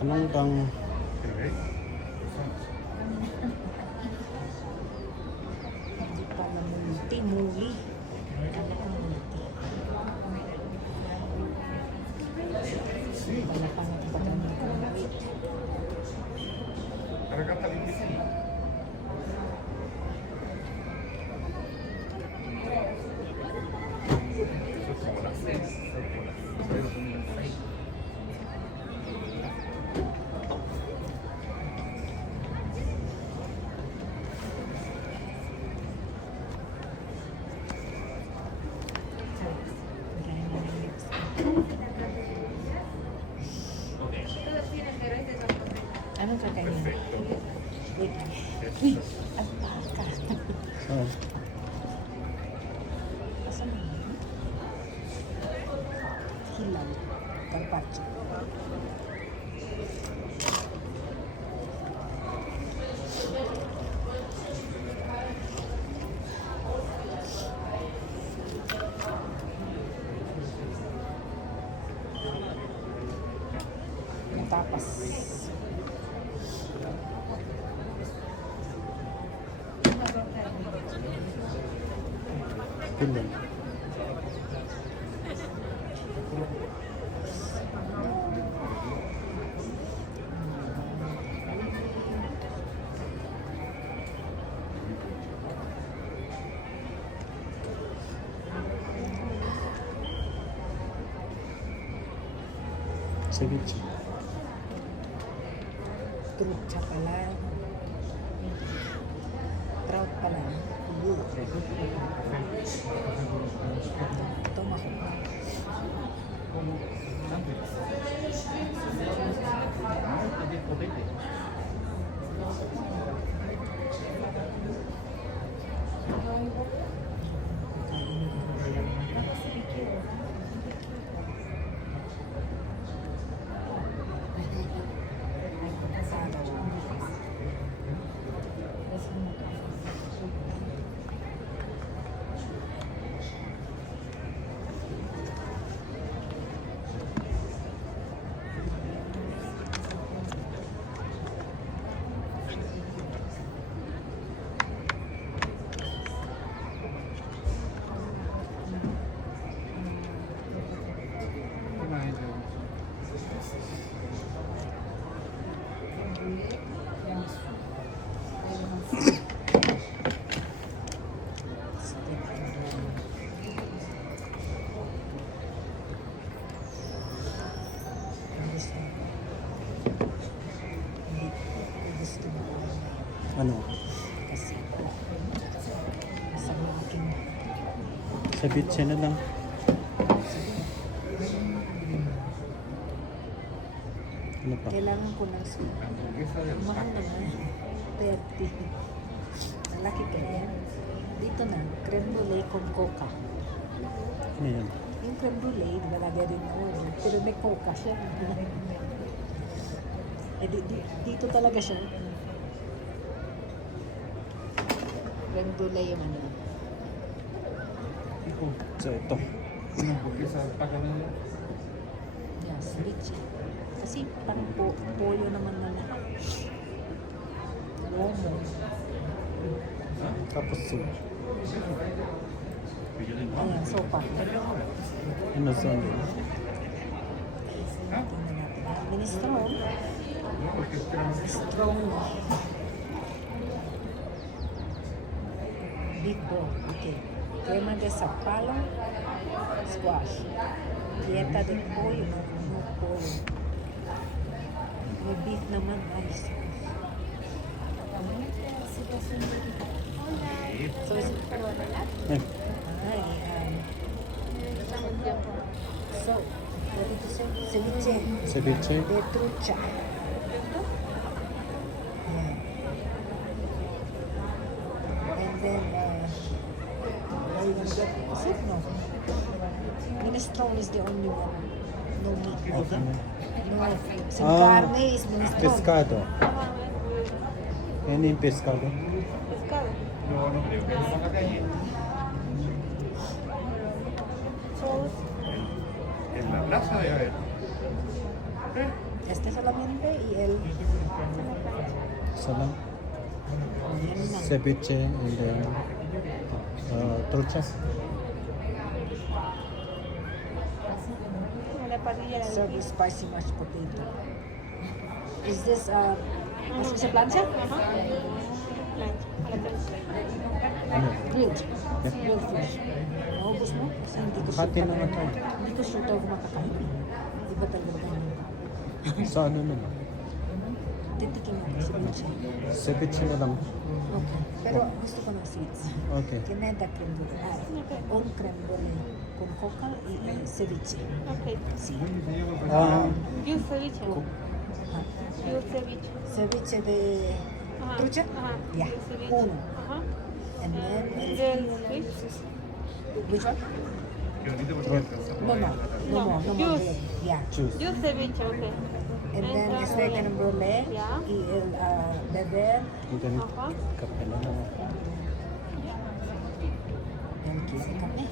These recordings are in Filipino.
Anong bang... Hindi pala multi, muli. Ano ang multi? Wala pang bagang multi. Anong kakainin? Wait. Uy! Ang baka. Oh. Asan na yun? Hilaw. Carpaccio. Tapas. Pilan. Ceviche. Trucha pala. Trout pala. Tomato. Ano? Kasi sa akin. Ceviche na lang. Ano pa? Kailangan ko ng soup. Mahal naman. 30. Malaki kaya. Dito na, creme brulee con coca. Ano yan? Yung creme brulee, malagay rin na ulo. Pero may coca siya. Dito talaga siya. Creme brulee yung ano. So ito. Yes, rich. Kasi parang pollo naman na lahat. Lomo. Tapos soup. Ayan, sopa. Ano sa ano? Tingnan natin. Minestrone. Strong. Big bowl. Okay. Crema de sapalo. Squash. Dieta de pollo. No pollo. May beef naman. Ayos. So, is it Eh, so, what did you say? Ceviche. ceviche. Petrucha. Yeah. And then, are you gonna get soup? No. Minestrone is the only one. No meat. Okay. No. Sin carne is minestrone. Pescado. Yan yung pescado. Pescado. En la plaza de Armas. Este solamente y el... Salam, Yan na. ceviche, and then trucha. La parrilla la Serve with spicy mashed potato. Is this, masuk sa plancha? Ano? Grilled. Grilled fish. Naubos mo? Kasi hindi ko Hati sure naman talaga. tayo. Hindi ko sure talaga makakain. Iba talaga ganun. Sa ano naman? Titikin mo si Lucia. Ceviche na lang. Okay. Pero gusto ko ng sweets. Okay. Kineda creme brulee. Un creme brulee con coca y ceviche. Ok. Sí. Yo ceviche. Cook. Ajá. Yo ceviche. Ceviche de Ajá. trucha? Ajá. Ya. Yo ceviche. Uno. Ajá. And then, Del fish. which one? No, no. No, No. more. No more. Juice. Yeah. Juice. Yo ceviche, ok. And then, este creme brulee Ya. y el beber. And then, Ajá. kape na lang. Yan, kisi kami.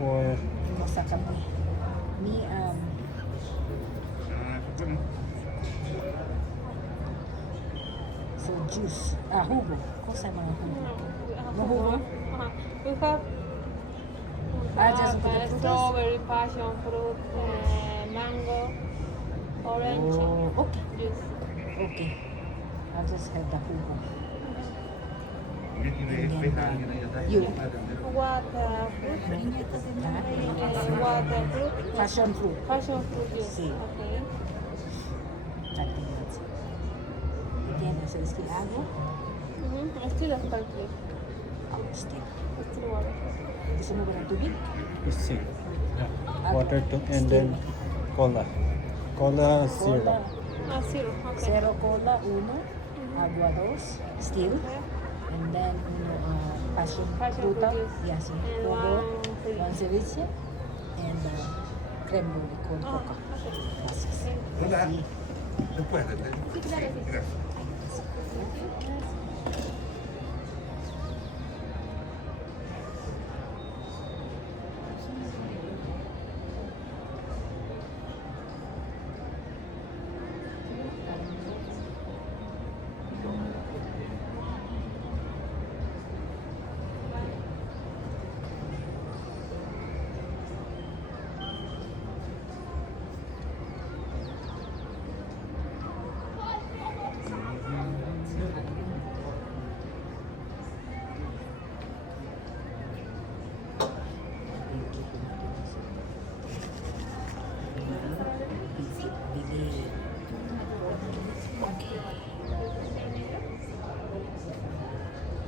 Or, Masa kami. Ni, so juice. Jugo. Kung sa mga jugo. Jugo. Ajá. We have Just the frutas? strawberry, passion fruit, mango, orange, Oh, okay. juice. Okay. I'll just have the jugo. You? Water fruit. Water fruit. Passion fruit. Passion fruit juice. Sí. Okay. Gracias. ¿Tienes este agua? Still a spicy. Stick. Still water. Gusto mo ba ng tubig? see. Water to, and then cola. Cola zero. Cola. Zero. Okay. Zero cola, uno. Agua, dos. Still. Okay. And then, passion Passion fruta. fruit juice. Yes. And One ceviche. And creme brulee con Ah, coca. okay. Gracias. Hola. Sí. Después, gracias. Bili